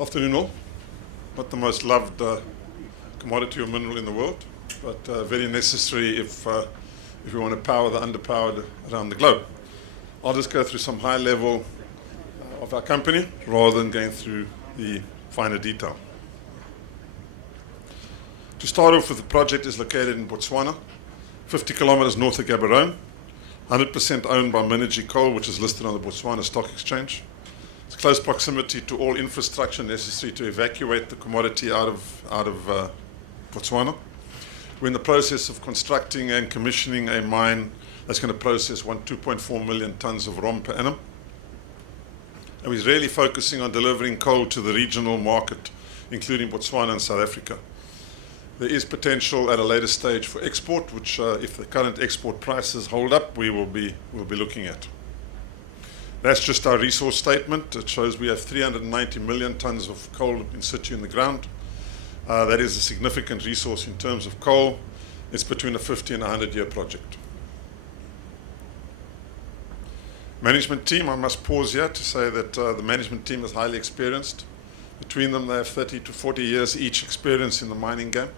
Afternoon all. Not the most loved commodity or mineral in the world, but very necessary if we want to power the underpowered around the globe. I'll just go through some high level of our company rather than going through the finer detail. To start off with, the project is located in Botswana, 50 kilometers north of Gaborone, 100% owned by Minergy coal, which is listed on the Botswana Stock Exchange. It's close proximity to all infrastructure necessary to evacuate the commodity out of Botswana. We're in the process of constructing and commissioning a mine that's going to process 2.4 million tons of ROM per annum. And we're really focusing on delivering coal to the regional market, including Botswana and South Africa. There is potential at a later stage for export, which if the current export prices hold up, we'll be looking at. That's just our resource statement. It shows we have 390 million tons of coal in situ in the ground. That is a significant resource in terms of coal. It's between a 50 and 100-year project. Management team, I must pause here to say that the management team is highly experienced. Between them, they have 30 to 40 years each experience in the mining game,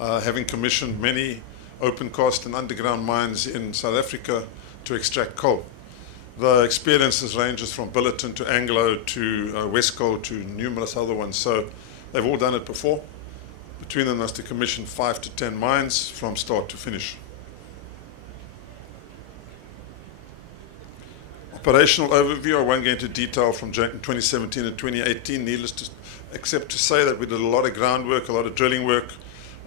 having commissioned many open cast and underground mines in South Africa to extract coal. The experiences ranges from Billiton to Anglo to Westcoal to numerous other ones, so they've all done it before. Between them, that's to commission 5 to 10 mines from start to finish. Operational overview, I won't go into detail from 2017 and 2018, needless to except to say that we did a lot of groundwork, a lot of drilling work.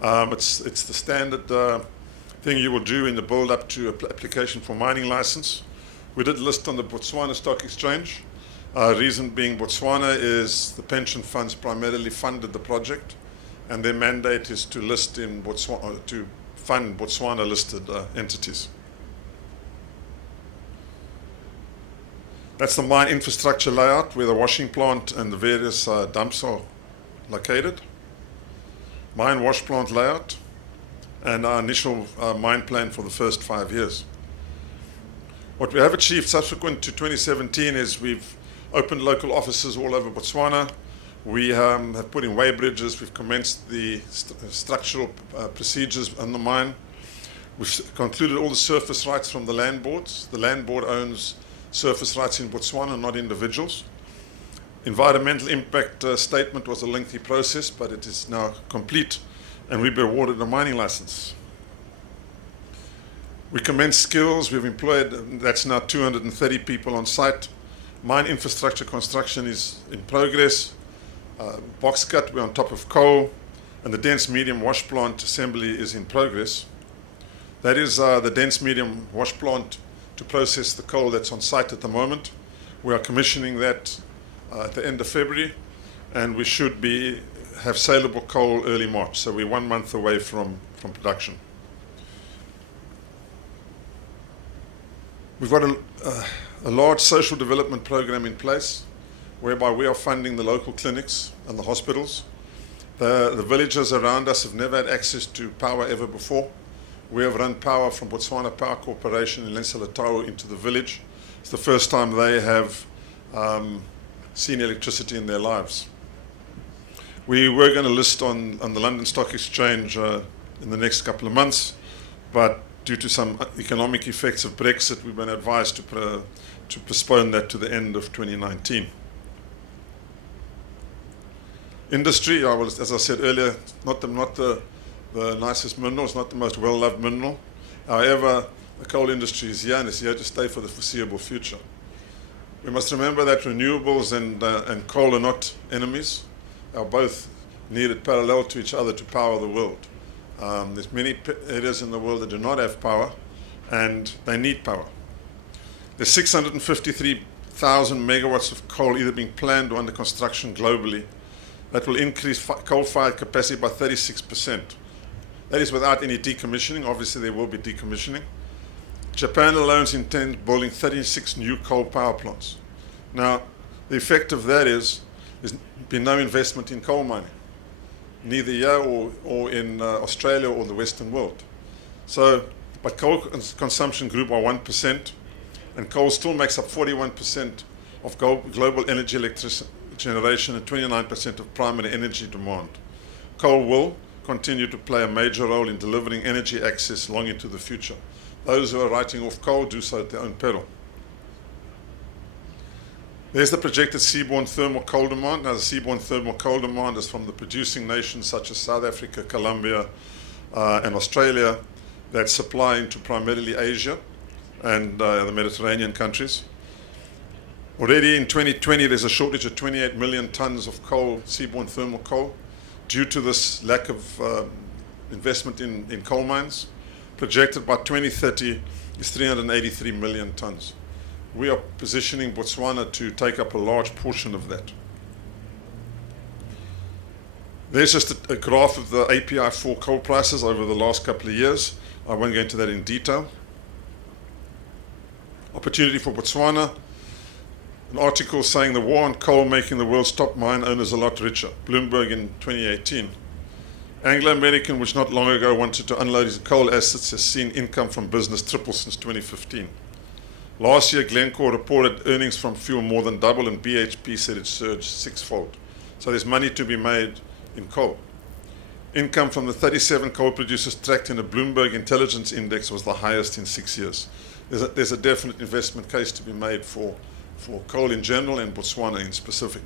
It's the standard thing you will do in the build-up to application for mining license. We did list on the Botswana Stock Exchange. Reason being, Botswana is the pension funds primarily funded the project, and their mandate is to list in Botswana, to fund Botswana listed entities. That's the mine infrastructure layout where the washing plant and the various dumps are located. Mine wash plant layout and our initial mine plan for the first 5 years. What we have achieved subsequent to 2017 is we've opened local offices all over Botswana. We have put in weigh bridges. We've commenced the structural procedures on the mine. We've concluded all the surface rights from the land boards. The land board owns surface rights in Botswana, not individuals. Environmental impact statement was a lengthy process, but it is now complete, and we've been awarded a mining license. We commenced skills. We've employed, that's now 230 people on site. Mine infrastructure construction is in progress. Box cut, we're on top of coal, and the dense medium wash plant assembly is in progress. That is the dense medium wash plant to process the coal that's on site at the moment. We are commissioning that at the end of February, and we should have saleable coal early March, so we're 1 month away from production. We've got a large social development program in place whereby we are funding the local clinics and the hospitals. The villages around us have never had access to power ever before. We have run power from Botswana Power Corporation in Lensalatau into the village. It's the first time they have seen electricity in their lives. We were going to list on the London Stock Exchange in the next couple of months, but due to some economic effects of Brexit, we've been advised to postpone that to the end of 2019. Industry, as I said earlier, not the nicest mineral, it's not the most well-loved mineral. However, the coal industry is here and it's here to stay for the foreseeable future. We must remember that renewables and coal are not enemies. They are both needed parallel to each other to power the world. There's many areas in the world that do not have power, and they need power. There's 653,000 megawatts of coal either being planned or under construction globally. That will increase coal-fired capacity by 36%. That is without any decommissioning. Obviously, there will be decommissioning. Japan alone intends building 36 new coal power plants. Now, the effect of that is there's been no investment in coal mining, neither here or in Australia or the Western world. So, but coal consumption grew by 1%, and coal still makes up 41% of global energy generation and 29% of primary energy demand. Coal will continue to play a major role in delivering energy access long into the future. Those who are writing off coal do so at their own peril. There's the projected seaborne thermal coal demand. Now, the seaborne thermal coal demand is from the producing nations such as South Africa, Colombia, and Australia that supply into primarily Asia and the Mediterranean countries. Already in 2020, there's a shortage of 28 million tons of coal, seaborne thermal coal, due to this lack of investment in coal mines. Projected by 2030 is 383 million tons. We are positioning Botswana to take up a large portion of that. There's just a graph of the API4 coal prices over the last couple of years. I won't go into that in detail. Opportunity for Botswana. An article saying the war on coal making the world's top mine owners a lot richer. Bloomberg in 2018. Anglo-American, which not long ago wanted to unload his coal assets, has seen income from business triple since 2015. Last year, Glencore reported earnings from fuel more than double, and BHP said it surged sixfold. So there's money to be made in coal. Income from the 37 coal producers tracked in a Bloomberg Intelligence Index was the highest in 6 years. There's a definite investment case to be made for coal in general and Botswana in specific.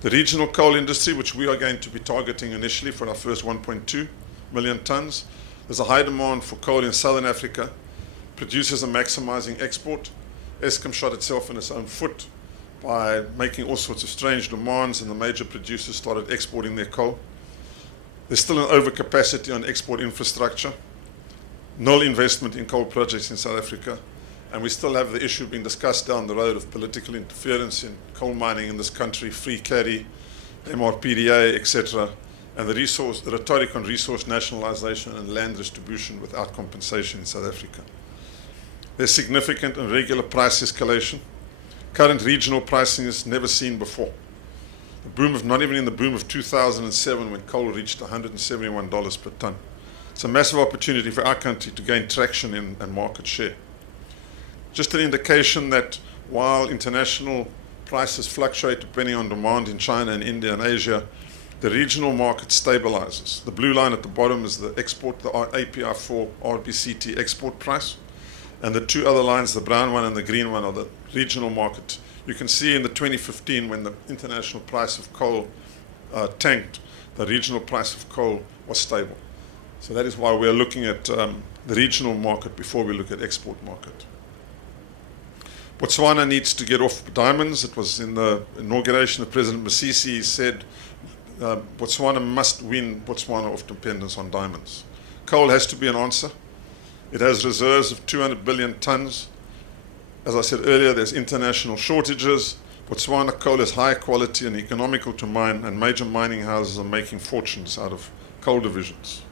The regional coal industry, which we are going to be targeting initially for our first 1.2 million tons, there's a high demand for coal in Southern Africa. Producers are maximizing export. Eskom shot itself in its own foot by making all sorts of strange demands, and the major producers started exporting their coal. There's still an overcapacity on export infrastructure, null investment in coal projects in South Africa, and we still have the issue being discussed down the road of political interference in coal mining in this country, free carry, MRPDA, etc., and the rhetoric on resource nationalization and land distribution without compensation in South Africa. There's significant and regular price escalation. Current regional pricing is never seen before. Not even in the boom of 2007 when coal reached $171 per ton. It's a massive opportunity for our country to gain traction and market share. Just an indication that while international prices fluctuate depending on demand in China and India and Asia, the regional market stabilizes. The blue line at the bottom is the API4 RBCT export price. And the two other lines, the brown one and the green one, are the regional market. You can see in the 2015, when the international price of coal tanked, the regional price of coal was stable. So that is why we are looking at the regional market before we look at export market. Botswana needs to get off diamonds. It was in the inauguration of President Masisi. He said Botswana must win Botswana off dependence on diamonds. Coal has to be an answer. It has reserves of 200 billion tons. As I said earlier, there's international shortages. Botswana coal is high quality and economical to mine, and major mining houses are making fortunes out of coal divisions.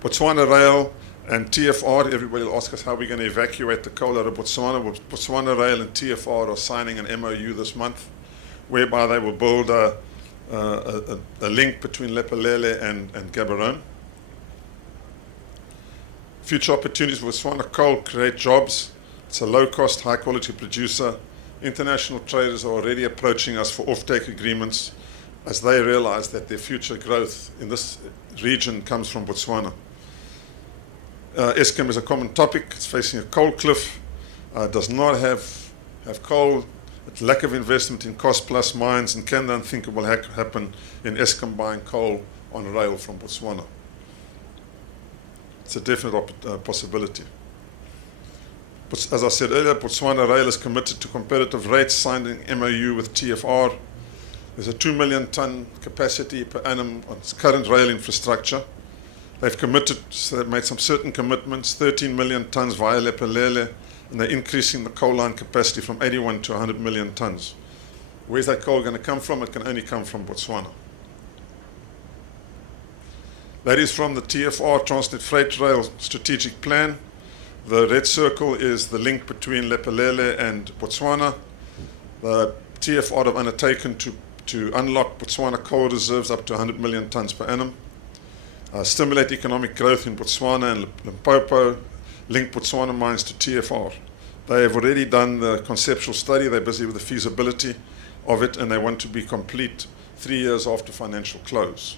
Botswana Rail and TFR, everybody will ask us how we're going to evacuate the coal out of Botswana. Botswana Rail and TFR are signing an MOU this month, whereby they will build a link between Lephalale and Gaborone. Future opportunities for Botswana coal create jobs. It's a low-cost, high-quality producer. International traders are already approaching us for offtake agreements as they realize that their future growth in this region comes from Botswana. Eskom is a common topic. It's facing a coal cliff. Does not have coal. It's lack of investment in cost-plus mines, and can the unthinkable happen in Eskom buying coal on rail from Botswana? It's a definite possibility. But as I said earlier, Botswana Rail is committed to competitive rates, signed an MOU with TFR. There's a 2 million ton capacity per annum on its current rail infrastructure. They've committed, so they've made some certain commitments, 13 million tons via Lephalale, and they're increasing the coal line capacity from 81 to 100 million tons. Where's that coal going to come from? It can only come from Botswana. That is from the TFR Transnet Freight Rail Strategic Plan. The red circle is the link between Lephalale and Botswana. The TFR have undertaken to unlock Botswana coal reserves up to 100 million tons per annum, stimulate economic growth in Botswana and Limpopo, link Botswana mines to TFR. They have already done the conceptual study. They're busy with the feasibility of it, and they want to be complete 3 years after financial close.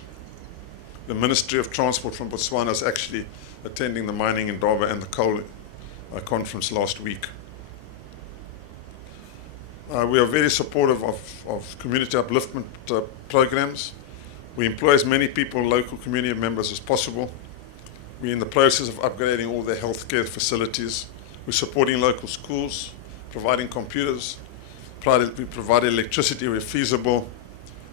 The Ministry of Transport from Botswana is actually attending the Mining Indaba and the Coal conference last week. We are very supportive of community upliftment programs. We employ as many people, local community members, as possible. We're in the process of upgrading all their healthcare facilities. We're supporting local schools, providing computers. We provide electricity where feasible.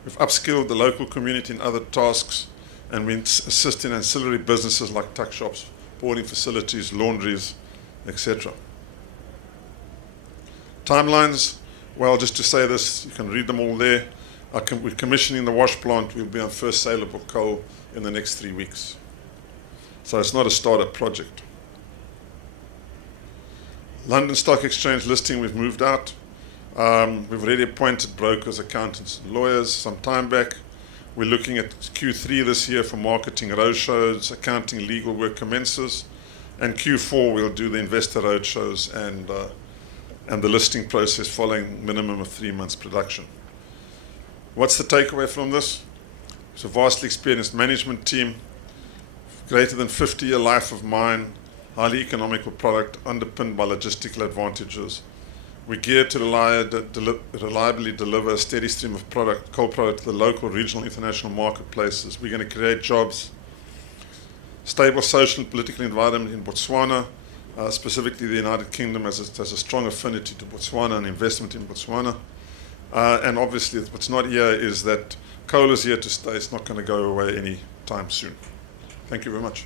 We've upskilled the local community in other tasks, and we assist in ancillary businesses like tuck shops, boarding facilities, laundries, etc. Timelines, well, just to say this, you can read them all there. We're commissioning the wash plant. We'll be on first saleable coal in the next 3 weeks. So it's not a startup project. London Stock Exchange listing, we've moved out. We've already appointed brokers, accountants, and lawyers some time back. We're looking at Q3 this year for marketing roadshows, accounting, legal work commences. And Q4 we'll do the investor roadshows and the listing process following minimum of 3 months production. What's the takeaway from this? It's a vastly experienced management team, greater than 50-year life of mine, highly economical product underpinned by logistical advantages. We're geared to reliably deliver a steady stream of coal product to the local, regional, international marketplaces. We're going to create jobs, stable social and political environment in Botswana, specifically the United Kingdom has a strong affinity to Botswana and investment in Botswana. And obviously what's not here is that coal is here to stay. It's not going to go away any time soon. Thank you very much.